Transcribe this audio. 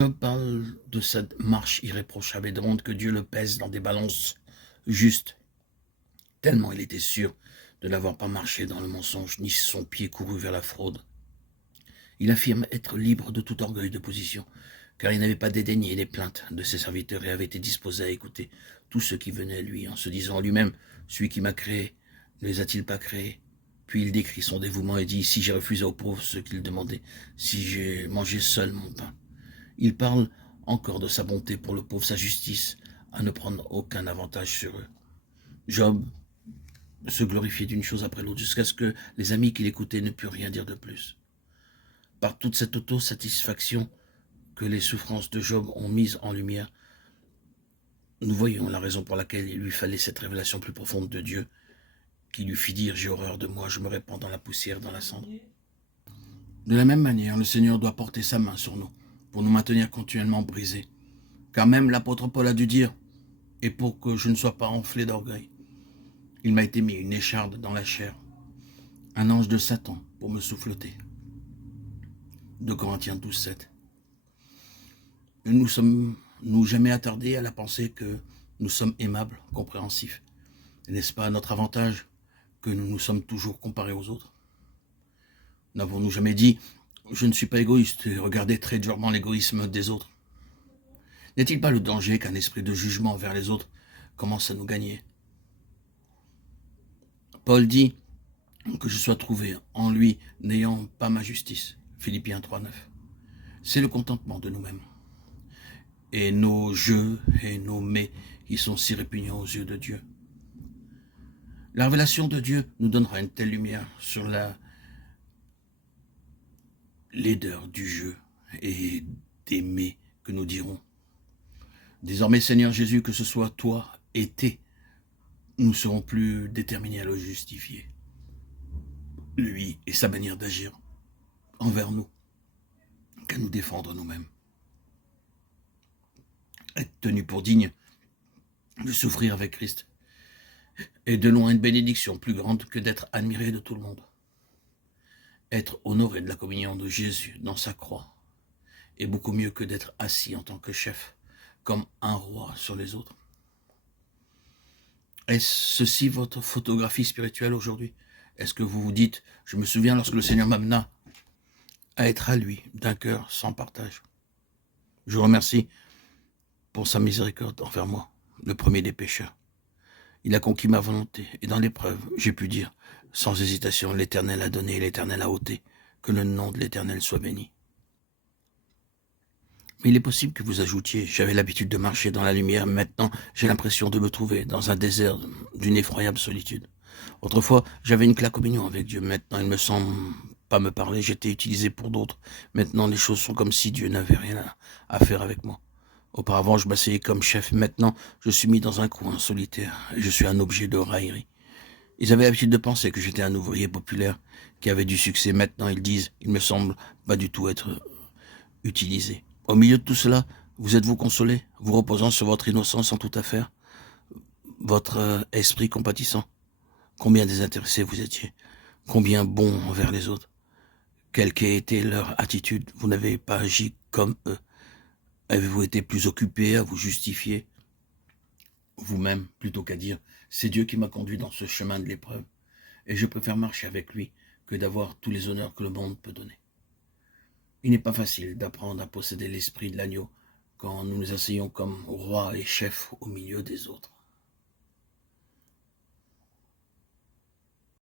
Job parle de cette marche irréprochable et demande que Dieu le pèse dans des balances justes, tellement il était sûr de n'avoir pas marché dans le mensonge, ni son pied couru vers la fraude. Il affirme être libre de tout orgueil de position, car il n'avait pas dédaigné les plaintes de ses serviteurs et avait été disposé à écouter tous ceux qui venaient à lui, en se disant lui-même, celui qui m'a créé, ne les a-t-il pas créés? Puis il décrit son dévouement et dit, si j'ai refusé aux pauvres ce qu'ils demandaient, si j'ai mangé seul mon pain. Il parle encore de sa bonté pour le pauvre, sa justice, à ne prendre aucun avantage sur eux. Job se glorifiait d'une chose après l'autre, jusqu'à ce que les amis qui l'écoutaient ne purent rien dire de plus. Par toute cette autosatisfaction que les souffrances de Job ont mise en lumière, nous voyons la raison pour laquelle il lui fallait cette révélation plus profonde de Dieu, qui lui fit dire « J'ai horreur de moi, je me répands dans la poussière, dans la cendre ». De la même manière, le Seigneur doit porter sa main sur nous, pour nous maintenir continuellement brisés. Car même l'apôtre Paul a dû dire « Et pour que je ne sois pas enflé d'orgueil, il m'a été mis une écharde dans la chair, un ange de Satan pour me souffleter. » 2 Corinthiens 12, 7. Nous sommes-nous jamais attardés à la pensée que nous sommes aimables, compréhensifs? N'est-ce pas à notre avantage que nous nous sommes toujours comparés aux autres? N'avons-nous jamais dit « Je ne suis pas égoïste » et regardé très durement l'égoïsme des autres? N'est-il pas le danger qu'un esprit de jugement envers les autres commence à nous gagner? Paul dit que je sois trouvé en lui n'ayant pas ma justice. Philippiens 3, 9. C'est le contentement de nous-mêmes. Et nos jeux et nos mais qui sont si répugnants aux yeux de Dieu. La révélation de Dieu nous donnera une telle lumière sur la laideur du jeu et des mais que nous dirons. Désormais, Seigneur Jésus, que ce soit toi et tes, nous serons plus déterminés à le justifier. Lui et sa manière d'agir envers nous, qu'à nous défendre nous-mêmes. Être tenu pour digne de souffrir avec Christ est de loin une bénédiction plus grande que d'être admiré de tout le monde. Être honoré de la communion de Jésus dans sa croix est beaucoup mieux que d'être assis en tant que chef, comme un roi sur les autres. Est-ce ceci votre photographie spirituelle aujourd'hui? Est-ce que vous vous dites, je me souviens lorsque le Seigneur m'amena à être à lui, d'un cœur sans partage. Je vous remercie pour sa miséricorde envers moi, le premier des pécheurs. Il a conquis ma volonté, et dans l'épreuve, j'ai pu dire, sans hésitation, l'Éternel a donné et l'Éternel a ôté, que le nom de l'Éternel soit béni. Mais il est possible que vous ajoutiez, j'avais l'habitude de marcher dans la lumière, maintenant j'ai l'impression de me trouver dans un désert d'une effroyable solitude. Autrefois, j'avais une claire communion avec Dieu, maintenant il me semble pas me parler, j'étais utilisé pour d'autres. Maintenant les choses sont comme si Dieu n'avait rien à faire avec moi. Auparavant, je m'asseyais comme chef, maintenant je suis mis dans un coin solitaire, et je suis un objet de raillerie. Ils avaient l'habitude de penser que j'étais un ouvrier populaire, qui avait du succès, maintenant ils disent, il me semble pas du tout être utilisé. Au milieu de tout cela, vous êtes-vous consolé, vous reposant sur votre innocence en toute affaire, votre esprit compatissant? Combien désintéressé vous étiez, combien bon envers les autres. Quelle qu'ait été leur attitude, vous n'avez pas agi comme eux. Avez-vous été plus occupé à vous justifier vous-même plutôt qu'à dire « c'est Dieu qui m'a conduit dans ce chemin de l'épreuve et je préfère marcher avec lui que d'avoir tous les honneurs que le monde peut donner ». Il n'est pas facile d'apprendre à posséder l'esprit de l'agneau quand nous nous asseyons comme rois et chefs au milieu des autres.